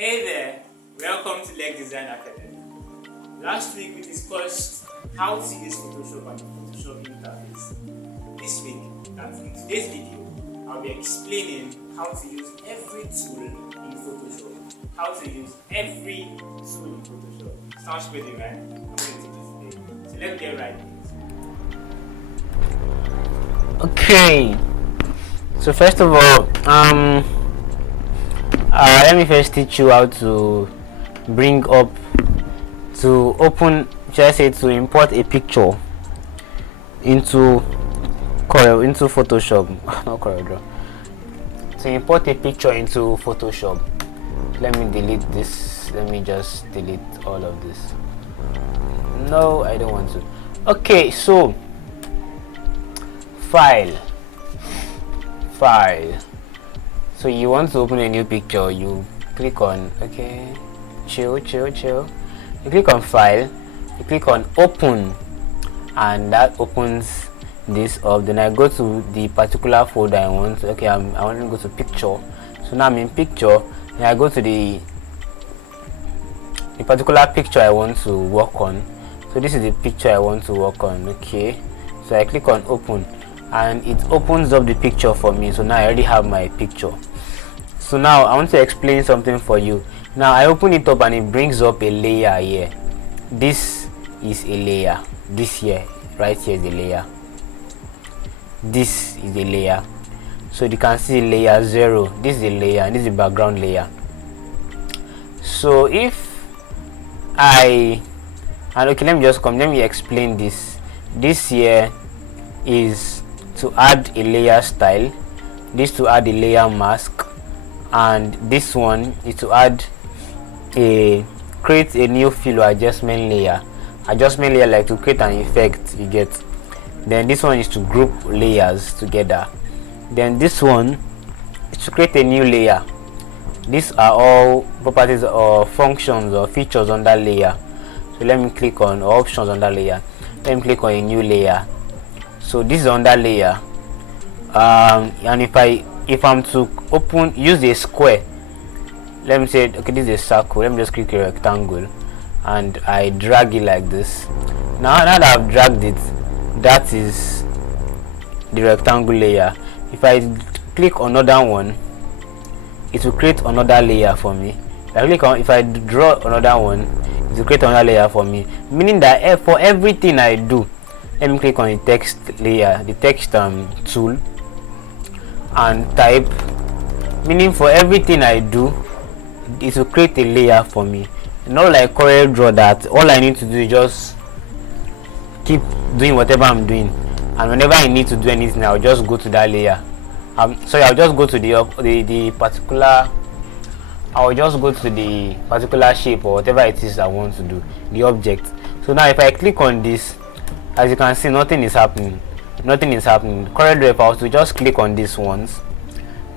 Hey there, welcome to Leg Design Academy. Last week we discussed how to use Photoshop and the Photoshop interface. This week, in today's video, I'll be explaining how to use every tool in Photoshop. How to use every tool in Photoshop. Sounds pretty, right? I'm going to teach you today. So let's get right into it. Okay, so first of all, let me first teach you how to to import a picture into Photoshop. Not CorelDRAW. To import a picture into Photoshop. Let me delete this. Let me just delete all of this. No, I don't want to. Okay, so file. So you want to open a new picture, you click on chill. You click on file, you click on open, and that opens this up. Then I go to the particular folder I want. I want to go to picture. So now I'm in picture, and I go to the particular picture I want to work on. So this is the picture I want to work on. Okay, so I click on open, and it opens up the picture for me. So now I already have my picture. So now I want to explain something for you. Now I open it up and it brings up a layer here. This is a layer. This here, right here, is a layer. This is a layer. So you can see layer 0. This is a layer and this is a background layer. So let me explain this. This here is to add a layer style, this to add a layer mask, and this one is to create a new fill or adjustment layer like to create an effect, you get. Then this one is to group layers together. Then this one is to create a new layer. These are all properties or functions or features on that layer. So let me click on options on that layer. Let me click on a new layer. So this is on that layer, and if I'm to use a square, let me say okay, this is a circle. Let me just click a rectangle and I drag it like this. Now that I've dragged it, that is the rectangle layer. If I click another one, it will create another layer for me. If I draw another one, it will create another layer for me, meaning that for everything I do, let me click on the text layer, the text tool, and type, meaning for everything I do, it will create a layer for me. Not like CorelDRAW that all I need to do is just keep doing whatever I'm doing, and whenever I need to do anything, I'll just go to that layer. I'll just go to the particular shape or whatever it is I want to do, the object. So now if I click on this, as you can see, nothing is happening. CorelDRAW, if I was to just click on this once,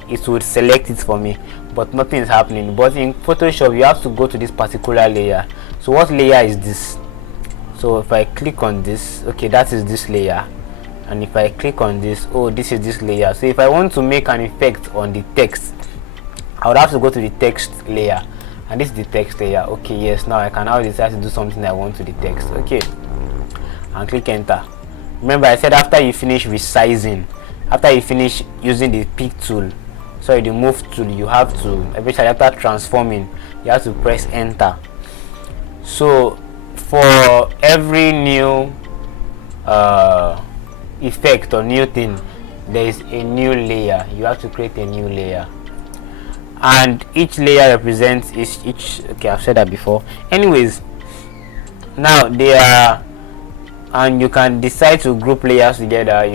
it would select it for me, but nothing is happening. But in Photoshop, you have to go to this particular layer. So what layer is this? So if I click on this, okay, that is this layer. And if I click on this, oh, this is this layer. So if I want to make an effect on the text, I would have to go to the text layer, and this is the text layer. Okay, yes, now I can now decide to do something I want to the text. Okay, and click enter. Remember I said after you finish resizing, after you finish using the pick tool, sorry, the move tool, you have to, eventually after transforming, you have to press enter. So for every new effect or new thing, there is a new layer. You have to create a new layer, and each layer represents each okay, I've said that before. Anyways, now they are, and you can decide to group layers together. I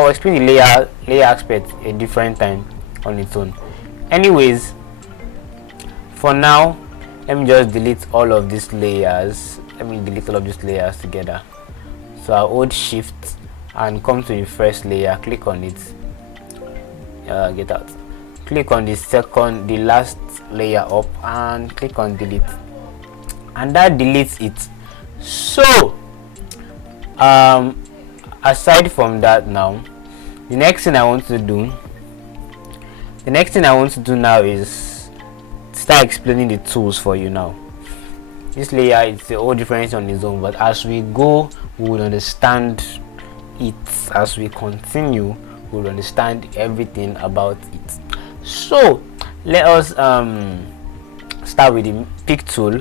will explain the layer aspect a different time on its own. Anyways, for now, let me just delete all of these layers. Let me delete all of these layers together. So I'll hold shift and come to the first layer, click on it, get out, click on the last layer up and click on delete, and that deletes it. So aside from that, now the next thing I want to do now is start explaining the tools for you now. This layer is a whole difference on its own, but as we go we will understand it. As we continue we will understand everything about it. So let us start with the pick tool,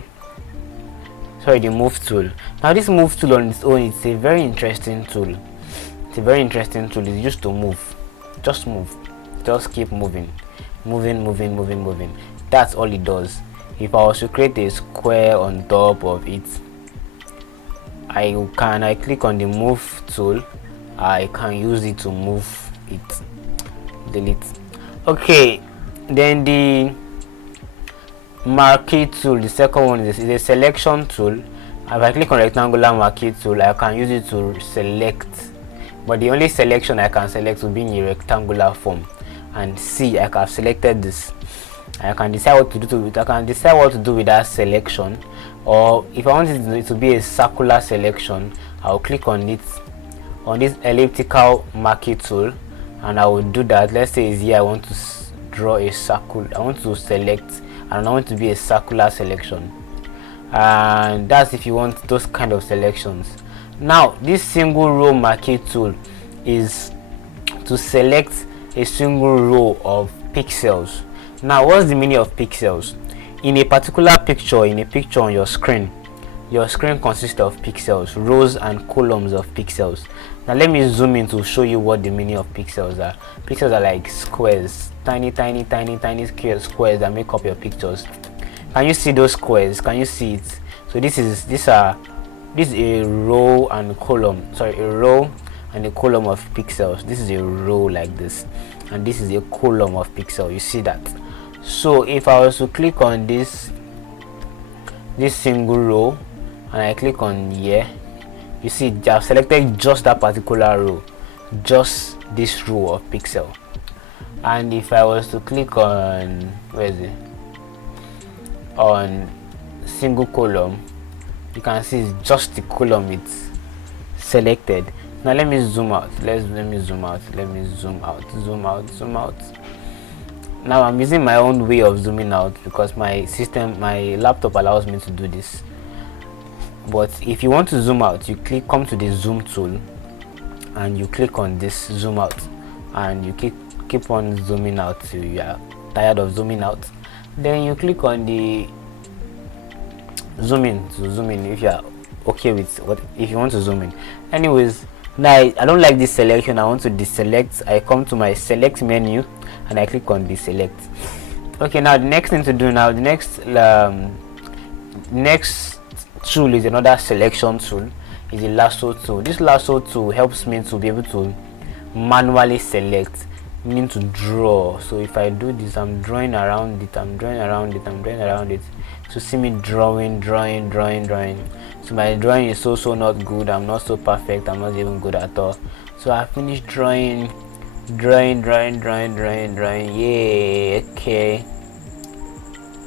the move tool. Now this move tool on its own, it's a very interesting tool. It's a very interesting tool. It's used to move. Just move, just keep moving. That's all it does. If I was to create a square on top of it, I click on the move tool, I can use it to move it. Delete. Okay, then the marquee tool, the second one is a selection tool. If I click on rectangular marquee tool, I can use it to select, but the only selection I can select will be in a rectangular form. And see, I have selected this. I can decide what to do with that selection, or if I want it to be a circular selection, I'll click on it, on this elliptical marquee tool, and I will do that. Let's say here I want to draw a circle, I want to select, and I want to be a circular selection, and that's if you want those kind of selections. Now this single row marquee tool is to select a single row of pixels. Now what's the meaning of pixels? In a particular picture, on your screen consists of pixels, rows and columns of pixels. Now let me zoom in to show you what the meaning of pixels are. Pixels are like squares, tiny squares that make up your pictures. Can you see those squares? Can you see it? So this is a row and column, a row and a column of pixels. This is a row like this, and this is a column of pixels. You see that? So if I was to click on this single row and I click on here, you see I've selected just that particular row, just this row of pixel. And if I was to click on on single column, you can see it's just the column it's selected. Now let me zoom out. Let me zoom out. Now I'm using my own way of zooming out because my laptop allows me to do this. But if you want to zoom out, you come to the zoom tool and you click on this zoom out, and you keep on zooming out till you are tired of zooming out. Then you click on the zoom in to zoom in if you are okay with if you want to zoom in. Anyways, now I don't like this selection, I want to deselect. I come to my select menu and I click on deselect. Okay, now the next thing to do now, the next tool is another selection tool, is a lasso tool. This lasso tool helps me to be able to manually select, meaning to draw. So if I do this, I'm drawing around it, to see me drawing. So my drawing is so not good, I'm not so perfect, I'm not even good at all. So I finished drawing, yeah, okay,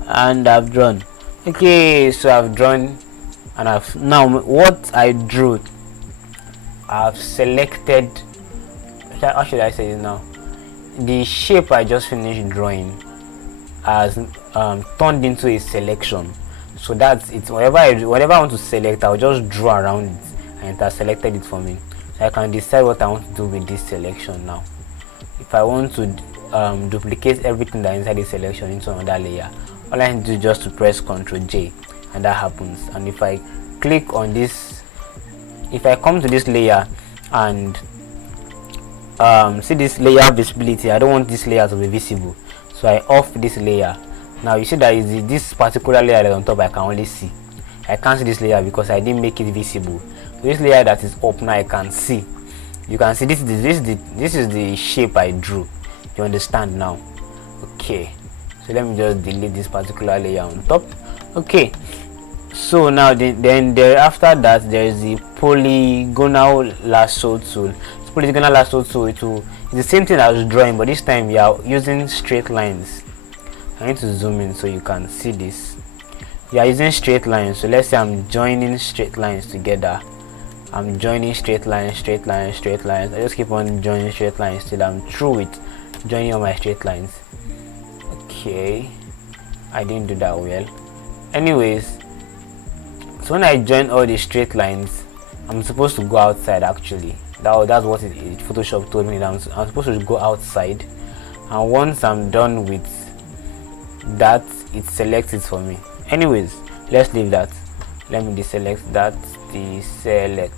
and I've drawn. Okay, so I've drawn, and now what I drew, I've selected. How should I say it now? The shape I just finished drawing has turned into a selection. So that's it. Whatever I want to select, I'll just draw around it, and it has selected it for me. So I can decide what I want to do with this selection now. If I want to duplicate everything that inside this selection into another layer, all I need to do is just to press Ctrl J, and that happens. And if I click on this, if I come to this layer and see this layer visibility, I don't want this layer to be visible, so I off this layer. Now you see that is this particular layer that on top I can only see. I can't see this layer because I didn't make it visible. So this layer that is up now I can see. You can see this is the shape I drew. You understand now? Okay, so let me just delete this particular layer on top. Okay, so now then after that there is the polygonal lasso tool. This polygonal lasso tool, it's the same thing I was drawing, but this time we are using straight lines. I need to zoom in so you can see this. We are using straight lines. So let's say I'm joining straight lines together. I'm joining straight lines. I just keep on joining straight lines till I'm through with joining all my straight lines. Okay, I didn't do that well. Anyways, so when I join all the straight lines, I'm supposed to go outside. Actually, that's what Photoshop told me. I'm supposed to go outside, and once I'm done with that, it selects it for me. Anyways, let's leave that. Let me deselect that. Deselect.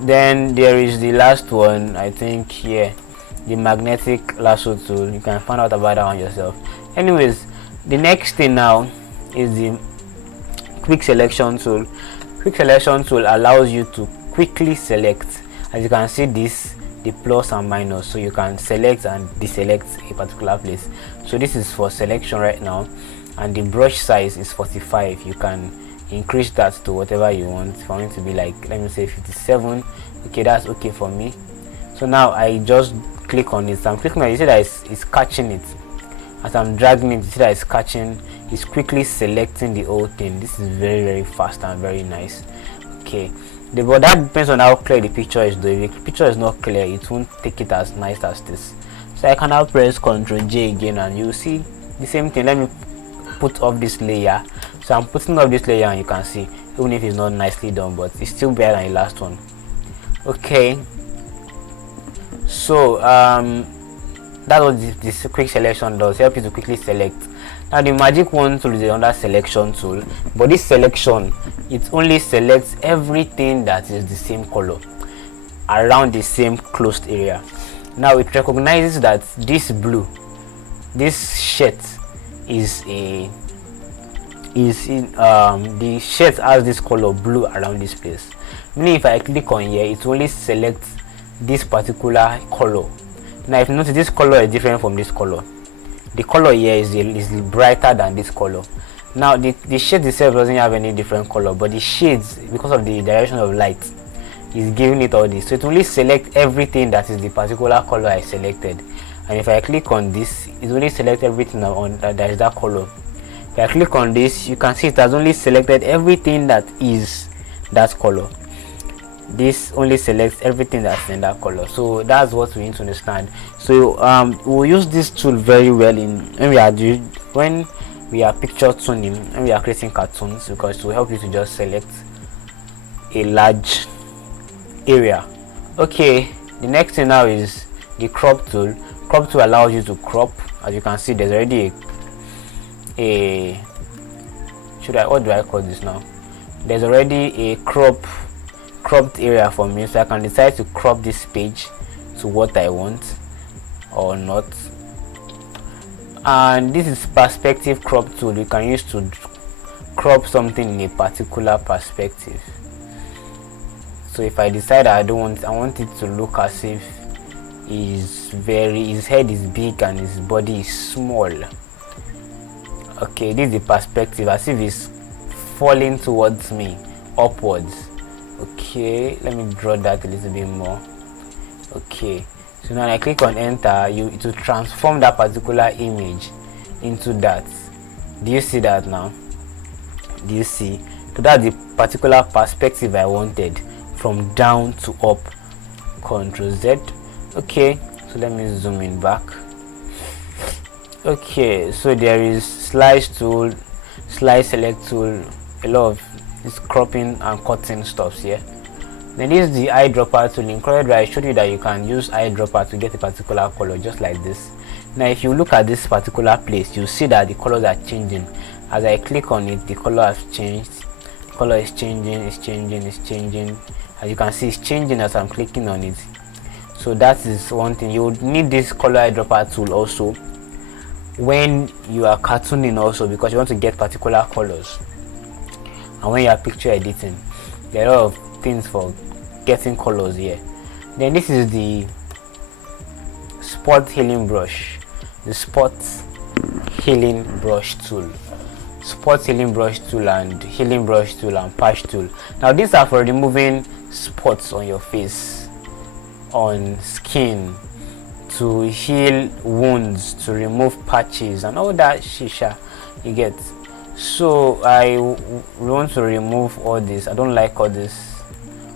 Then there is the last one, I think here, the magnetic lasso tool. You can find out about that one yourself. Anyways, the next thing now is the quick selection tool. Quick selection tool allows you to quickly select. As you can see, this the plus and minus, so you can select and deselect a particular place. So this is for selection right now, and the brush size is 45. You can increase that to whatever you want. For me to be like, let me say 57. Okay, that's okay for me. So now I just click on it. I'm clicking on it. You see that it's catching it. As I'm dragging it, you see that it's catching. It's quickly selecting the whole thing. This is very, very fast and very nice. Okay, but that depends on how clear the picture is. Though if the picture is not clear, it won't take it as nice as this. So I can now press Ctrl J again, and you see the same thing. Let me put off this layer. So I'm putting off this layer, and you can see, even if it's not nicely done, but it's still better than the last one. Okay, so that's what this quick selection does. Help you to quickly select. Now the magic wand tool is another selection tool, but this selection, it only selects everything that is the same color around the same closed area. Now it recognizes that this blue, this shirt is the shirt has this color blue around this place. Meaning if I click on here, it only selects this particular color. Now if you notice, this color is different from this color. The color here is brighter than this color. Now the shade itself doesn't have any different color, but the shades, because of the direction of light, is giving it all this. So it only select everything that is the particular color I selected. And if I click on this, it only select everything on that is that color. If I click on this, you can see it has only selected everything that is that color. This only selects everything that's in that color. So that's what we need to understand. So we'll use this tool very well when we are picture tuning, and we are creating cartoons, because it will help you to just select a large area. Okay, the next thing now is the crop tool. Crop tool allows you to crop. As you can see, there's already what do I call this now? There's already a cropped area for me, so I can decide to crop this page to what I want or not. And this is perspective crop tool. You can use to crop something in a particular perspective. So if I decide I want it to look as if his head is big and his body is small. Okay, this is the perspective, as if it's falling towards me upwards. Okay, let me draw that a little bit more. Okay, so now I click on enter, it will transform that particular image into that. Do you see that now? Do you see? So that's the particular perspective I wanted, from down to up. Ctrl Z. Okay, so let me zoom in back. Okay, so there is slice tool, slice select tool, a lot of this cropping and cutting stuffs here. Then this is the eyedropper tool. In CorelDRAW I showed you that you can use eyedropper to get a particular color, just like this. Now if you look at this particular place, you see that the colors are changing. As I click on it, the color has changed. The color is changing, it's changing, it's changing. As you can see, it's changing as I'm clicking on it. So that is one thing. You would need this color eyedropper tool also when you are cartooning, also because you want to get particular colors. And when you are picture editing, there are a lot of things for getting colors here. Then this is the spot healing brush, the spot healing brush tool, spot healing brush tool and healing brush tool and patch tool. Now these are for removing spots on your face, on skin, to heal wounds, to remove patches and all that shisha you get. So I want to remove all this. I don't like all this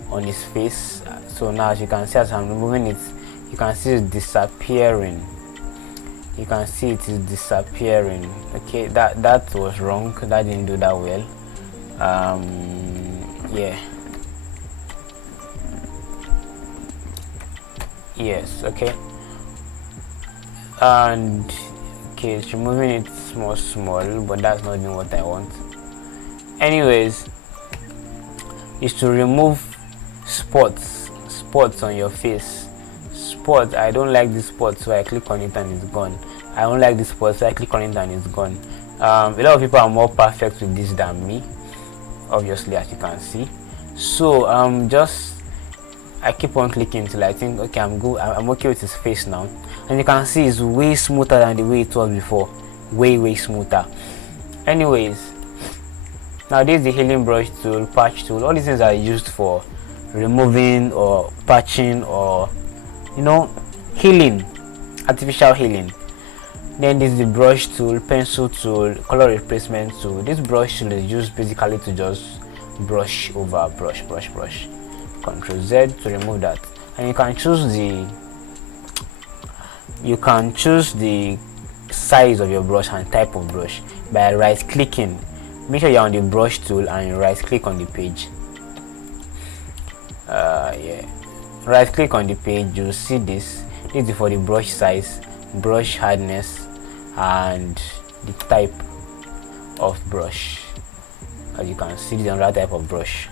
on his face. So now as you can see, as I'm removing it, you can see it's disappearing. you can see it is disappearing. Okay, that was wrong, that didn't do that well. Yeah, yes, okay. And okay, it's removing it small, but that's not even what I want. Anyways, is to remove spots on your face. Spots, I don't like this spot, so I click on it and it's gone. I don't like this spot, so I click on it and it's gone. A lot of people are more perfect with this than me, obviously, as you can see. So I keep on clicking till I think, okay, I'm good, I'm okay with his face now. And you can see it's way smoother than the way it was before. Way smoother. Anyways, now this is the healing brush tool, patch tool. All these things are used for removing or patching or, you know, healing, artificial healing. Then this is the brush tool, pencil tool, color replacement tool. This brush tool is used basically to just brush over, brush. Ctrl Z to remove that. And you can choose the size of your brush and type of brush by right clicking. Make sure you're on the brush tool and you right click on the page. Right click on the page, you'll see this is for the brush size, brush hardness, and the type of brush. As you can see, this is another type of brush.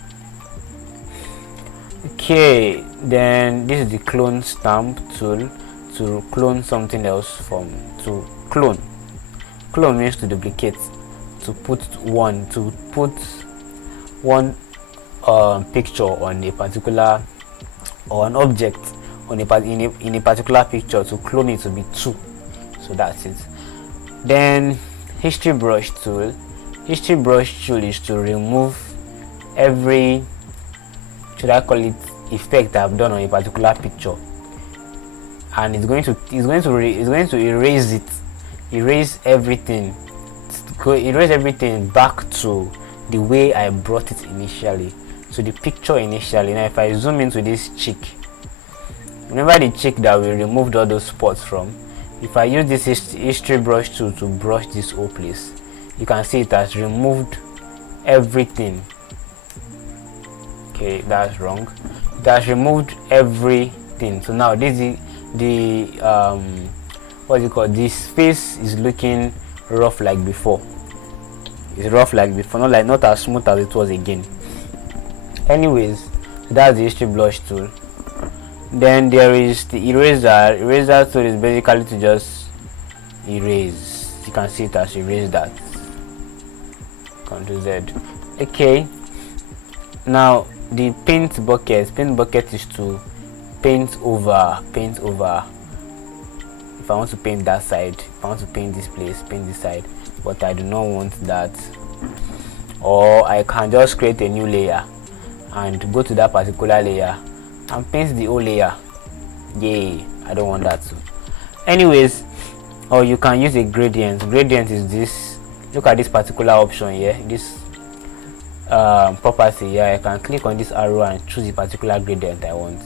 Okay, then this is the clone stamp tool to clone something else to clone means to duplicate, to put one picture on a particular, or an object on in a particular picture, to clone it to be two. So that's it. Then history brush tool is to remove every, should I call it, effect I've done on a particular picture, and it's going to erase everything back to the way I brought it initially, to the picture initially. Now if I zoom into this cheek, remember the cheek that we removed all those spots from? If I use this history brush tool to brush this whole place, you can see it has removed everything. Okay, that's wrong. It has removed everything. So now this is the what you call, this face is looking rough like before. It's rough like before, not as smooth as it was again. Anyways, that's the history brush tool. Then there is the eraser tool is basically to just erase. You can see it has erased that. Ctrl Z. Okay, now the paint bucket is to paint over. If I want to paint that side, if I want to paint this place, paint this side, but I do not want that, or I can just create a new layer and go to that particular layer and paint the whole layer. Yay, I don't want that too. Anyways, or you can use a gradient. Gradient is this, look at this particular option here, this property here. I can click on this arrow and choose the particular gradient I want.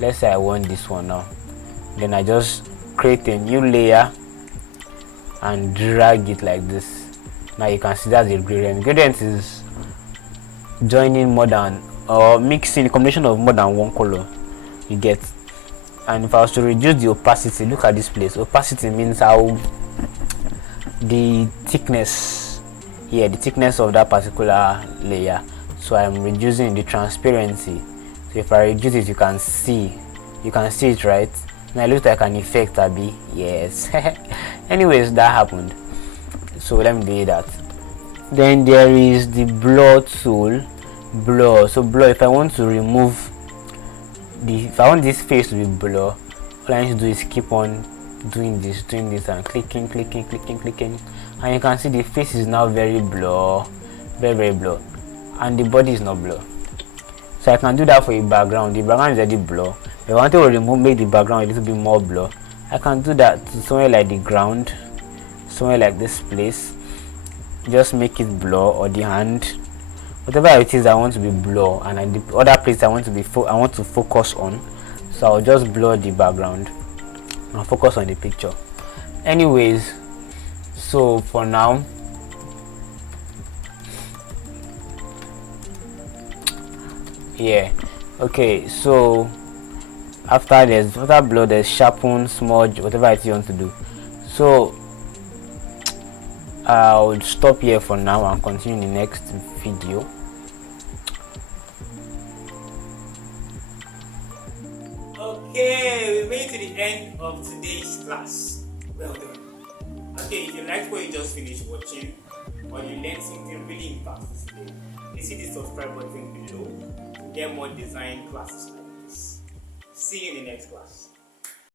Let's say I want this one now. Then I just create a new layer and drag it like this. Now you can see that's the gradient. Gradient is joining more than, or mixing a combination of more than one color, you get. And if I was to reduce the opacity, look at this place. Opacity means how the thickness here, the thickness of that particular layer. So I'm reducing the transparency. So if I reduce it, you can see it, right? Now it looks like an effect, Abby. Yes. Anyways, that happened. So let me do that. Then there is the blur tool. Blur. So blur, if I want to remove if I want this face to be blur, all I need to do is keep on doing this and clicking, and you can see the face is now very blur, very blur, and the body is not blur. So I can do that for a background. The background is already blur. If I want to make the background a little bit more blur, I can do that to somewhere like the ground, somewhere like this place. Just make it blur, or the hand, whatever it is I want to be blur, and the other place I want to focus on. So I'll just blur the background and focus on the picture. anyways, so for now, yeah, okay, so after blow, there's sharpen, smudge, whatever it is you want to do. So I'll stop here for now and continue in the next video. Okay, we made it to the end of today's class. Well done. Okay, if you liked what you just finished watching, or you learned something really impactful today, please hit the subscribe button below to get more design classes like this. See you in the next class.